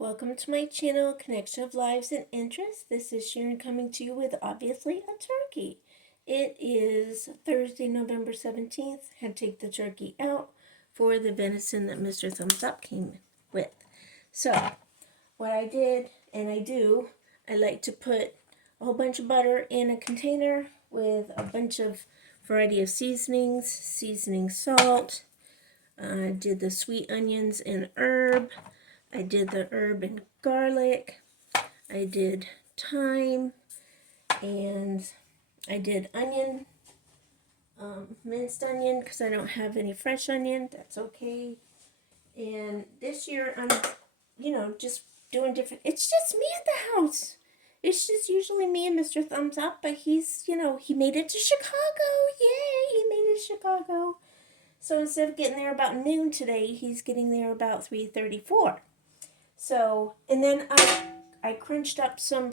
Welcome to my channel, Connection of Lives and Interests. This is Sharon coming to you with obviously a turkey. It is Thursday, November 17th. Had to take the turkey out for the venison that Mr. Thumbs Up came with. So, what I did, and I like to put a whole bunch of butter in a container with a bunch of variety of seasonings, seasoning salt. I did the sweet onions and herb. I did the herb and garlic. I did thyme, and I did onion, minced onion, because I don't have any fresh onion. That's okay. And this year I'm, just doing different. It's just me at the house. It's just usually me and Mr. Thumbs Up, but he's, he made it to Chicago. Yay, he made it to Chicago. So instead of getting there about noon today, he's getting there about 3:34. So, and then I crunched up some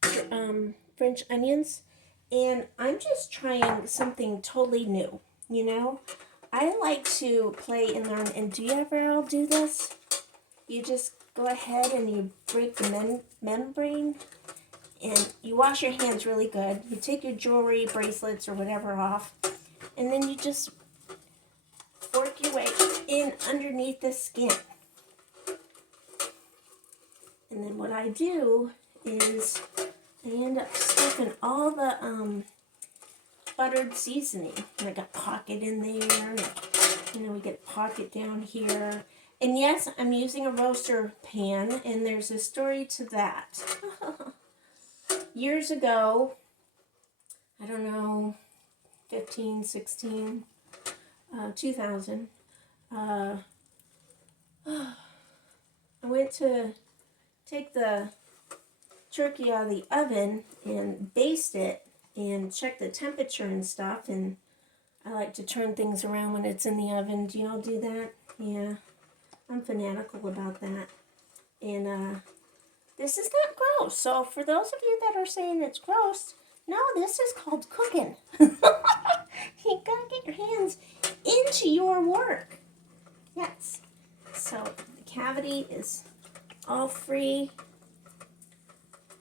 French onions, and I'm just trying something totally new, I like to play and learn, and do you ever all do this? You just go ahead and you break the membrane, and you wash your hands really good. You take your jewelry, bracelets, or whatever off, and then you just work your way in underneath the skin. And then what I do is I end up stuffing all the buttered seasoning. And I got pocket in there, and we get pocket down here. And yes, I'm using a roaster pan, and there's a story to that. Years ago, I don't know, 15, 16, 2000, I went to take the turkey out of the oven and baste it and check the temperature and stuff, and I like to turn things around when it's in the oven. Do y'all do that? Yeah, I'm fanatical about that. And this is not gross. So for those of you that are saying it's gross, no, this is called cooking. You gotta get your hands into your work. Yes. So the cavity is all free.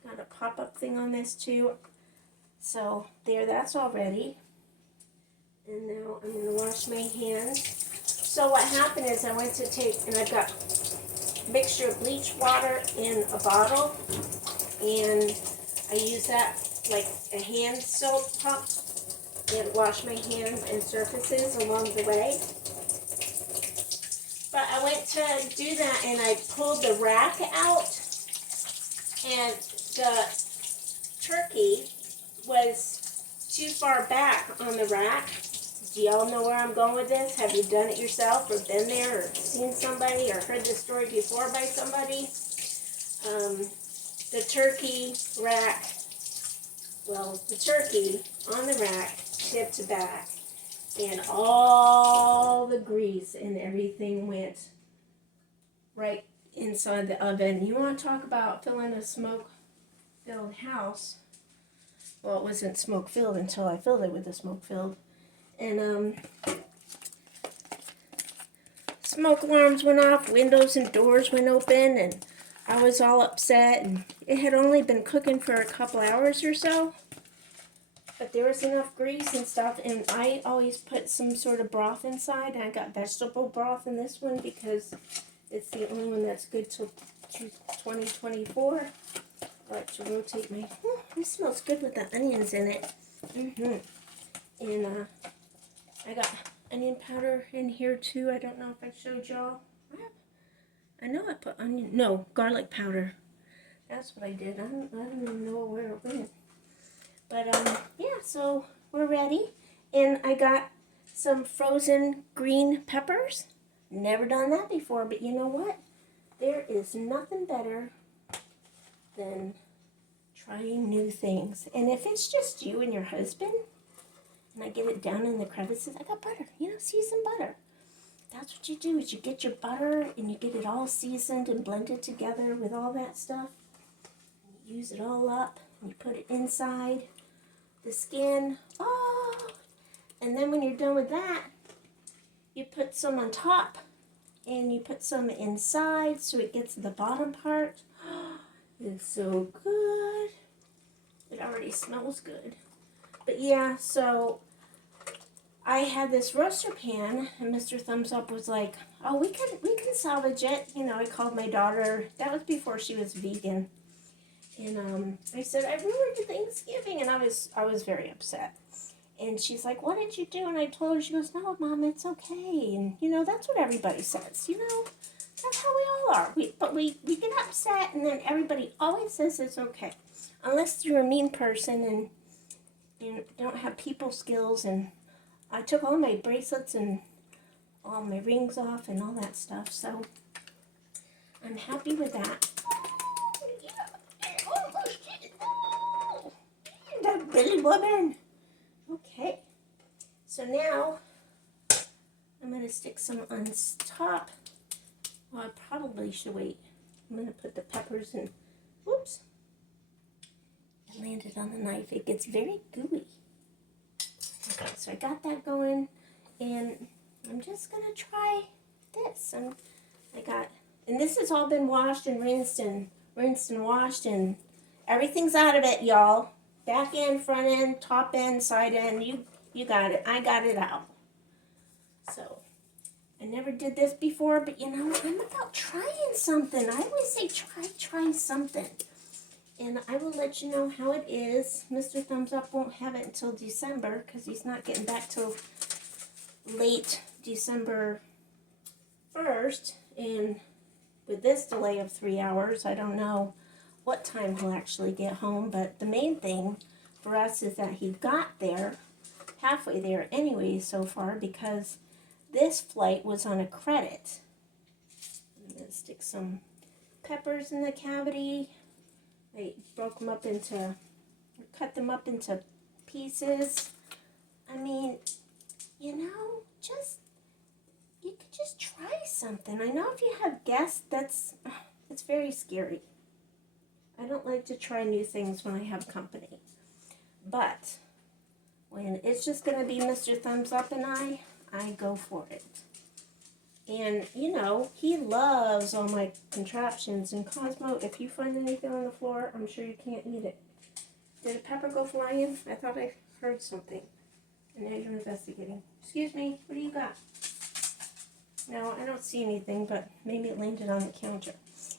Got a pop-up thing on this too. So there, that's all ready. And now I'm going to wash my hands. So what happened is I went to take, and I've got a mixture of bleach water in a bottle, and I use that like a hand soap pump and wash my hands and surfaces along the way. But I went to do that, and I pulled the rack out, and the turkey was too far back on the rack. Do y'all know where I'm going with this? Have you done it yourself, or been there, or seen somebody, or heard this story before by somebody? The turkey rack, the turkey on the rack tipped back, and all the grease and everything went right inside the oven. You want to talk about filling a smoke-filled house? Well, it wasn't smoke-filled until I filled it with the smoke-filled. And smoke alarms went off, windows and doors went open, and I was all upset. And it had only been cooking for a couple hours or so, but there was enough grease and stuff, and I always put some sort of broth inside. And I got vegetable broth in this one because it's the only one that's good till 2024. I like to rotate my... this smells good with the onions in it. And I got onion powder in here too. I don't know if I showed y'all. I know I put garlic powder. That's what I did. I don't even know where it went. But yeah, so we're ready. And I got some frozen green peppers. Never done that before, but you know what? There is nothing better than trying new things. And if it's just you and your husband, and I get it down in the crevices, I got butter, seasoned butter. That's what you do, is you get your butter and you get it all seasoned and blended together with all that stuff. And you use it all up, and you put it inside the skin. Oh! And then when you're done with that, you put some on top, And you put some inside so it gets the bottom part. It's so good. It already smells good. But yeah, so I had this roaster pan, and Mr. Thumbs Up was like, "Oh, we can salvage it." You know, I called my daughter. That was before she was vegan, and I said I ruined Thanksgiving, and I was very upset. And she's like, "What did you do?" And I told her. She goes, "No, Mom, it's okay." And you know, that's what everybody says. You know, that's how we all are. We get upset, and then everybody always says it's okay, unless you're a mean person and you don't have people skills. And I took all my bracelets and all my rings off and all that stuff, so I'm happy with that. Oh, that Billy woman. Okay, so now I'm going to stick some on top. Well, I probably should wait. I'm going to put the peppers in. Whoops. It landed on the knife. It gets very gooey. Okay, so I got that going, and I'm just going to try this. And this has all been washed and rinsed and washed, and everything's out of it, y'all. Back end, front end, top end, side end. You got it. I got it out. So I never did this before, but you know, I'm about trying something. I always say try something. And I will let you know how it is. Mr. Thumbs Up won't have it until December because he's not getting back till late December 1st. And with this delay of 3 hours, I don't know what time he'll actually get home. But the main thing for us is that he got there, halfway there anyway so far, because this flight was on a credit. I'm going to stick some peppers in the cavity. I cut them up into pieces. I mean, you know, you could just try something. I know if you have guests, it's very scary. I don't like to try new things when I have company. But when it's just going to be Mr. Thumbs Up and I go for it. And, you know, he loves all my contraptions. And Cosmo, if you find anything on the floor, I'm sure you can't eat it. Did a pepper go flying? I thought I heard something. And now you're investigating. Excuse me, what do you got? No, I don't see anything, but maybe it landed on the counter.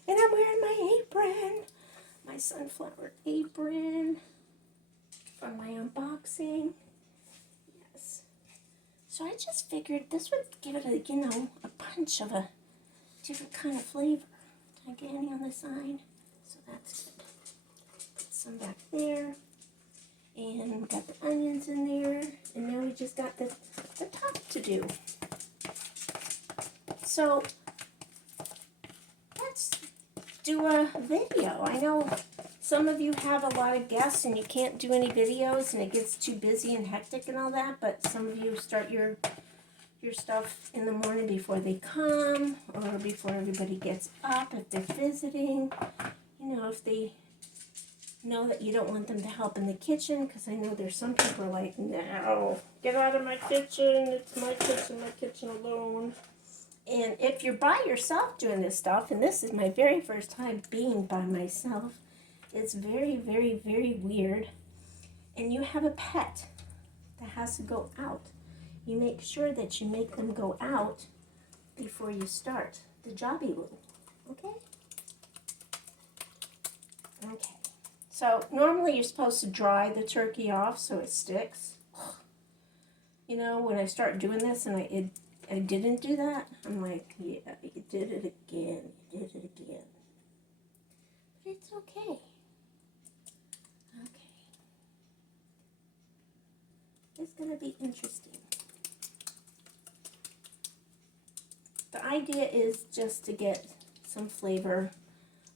And I'm wearing my apron. My sunflower apron from my unboxing. Yes. So I just figured this would give it a punch of a different kind of flavor. Did I get any on the side? So that's good. Put some back there. And we got the onions in there. And now we just got the top to do. So let's do a video. I know some of you have a lot of guests and you can't do any videos and it gets too busy and hectic and all that, but some of you start your stuff in the morning before they come or before everybody gets up if they're visiting. You know, if they know that you don't want them to help in the kitchen, because I know there's some people are like, no, get out of my kitchen, it's my kitchen alone. And if you're by yourself doing this stuff, and this is my very first time being by myself, it's very, very, very weird. And you have a pet that has to go out. You make sure that you make them go out before you start the jobby woo. Okay? Okay. So normally you're supposed to dry the turkey off so it sticks. You know, when I start doing this and I didn't do that, I'm like, yeah, you did it again. You did it again. But it's okay. Okay. It's going to be interesting. The idea is just to get some flavor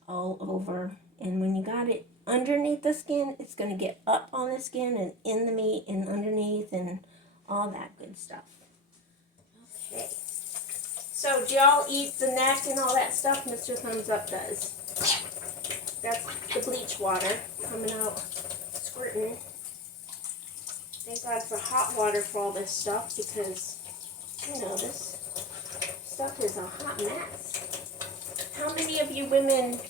all over. And when you got it underneath the skin, it's going to get up on the skin and in the meat and underneath and all that good stuff. Okay. So do y'all eat the neck and all that stuff? Mr. Thumbs Up does. That's the bleach water coming out, squirting. Thank God for hot water for all this stuff because, you know, this stuff stuff is a hot mess. How many of you women,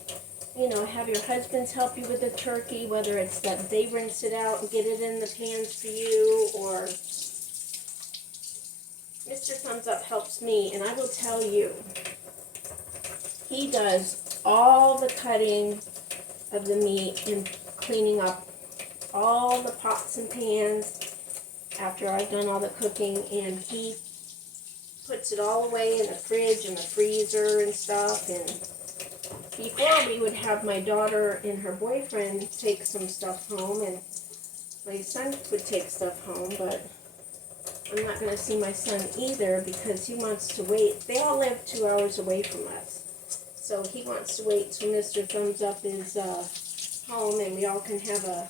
have your husbands help you with the turkey, whether it's that they rinse it out and get it in the pans for you, or Mr. Thumbs Up helps me, and I will tell you, he does all the cutting of the meat and cleaning up all the pots and pans after I've done all the cooking, and he puts it all away in the fridge and the freezer and stuff. And before, we would have my daughter and her boyfriend take some stuff home, and my son would take stuff home, but I'm not going to see my son either because he wants to wait. They all live 2 hours away from us, so he wants to wait till Mr. Thumbs Up is home and we all can have a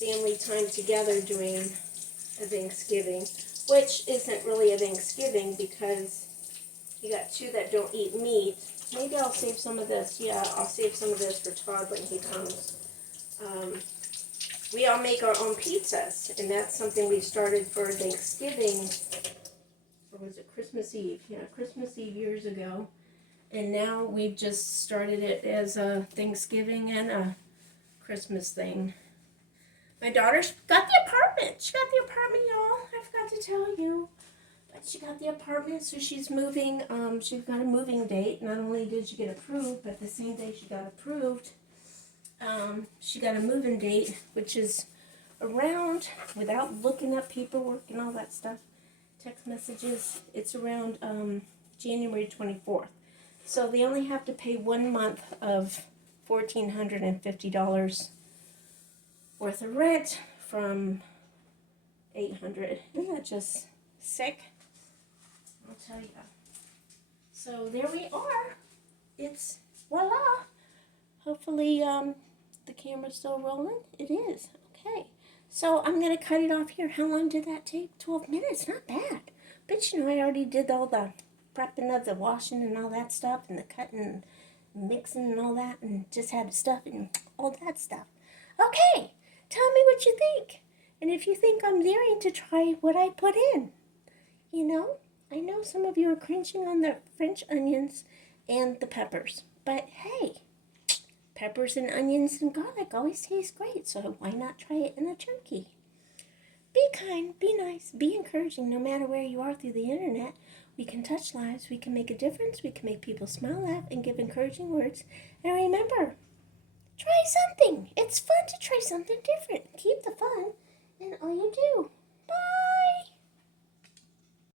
family time together during a Thanksgiving, which isn't really a Thanksgiving because you got two that don't eat meat. Maybe I'll save some of this. Yeah, I'll save some of this for Todd when he comes. We all make our own pizzas, and that's something we started for Thanksgiving, or was it Christmas Eve? Yeah, Christmas Eve years ago. And now we've just started it as a Thanksgiving and a Christmas thing. My daughter's got the apartment. She got the apartment, y'all. I forgot to tell you. But she got the apartment, so she's moving. She's got a moving date. Not only did she get approved, but the same day she got approved, she got a moving date, which is around, without looking up paperwork and all that stuff, text messages, it's around January 24th. So they only have to pay 1 month of $1,450 worth of rent from $800. Isn't that just sick? I'll tell you. So there we are. It's voila. Hopefully the camera's still rolling. It is. Okay. So I'm going to cut it off here. How long did that take? 12 minutes. Not bad. But I already did all the prepping of the washing and all that stuff, and the cutting and mixing and all that, and just had the stuff and all that stuff. Okay. Tell me what you think. And if you think I'm daring to try what I put in. I know some of you are cringing on the French onions and the peppers. But hey, peppers and onions and garlic always taste great. So why not try it in a turkey? Be kind, be nice, be encouraging no matter where you are through the internet. We can touch lives, we can make a difference, we can make people smile, laugh, and give encouraging words. And remember, try something. It's fun to try something different. Keep the fun in all you do. Bye!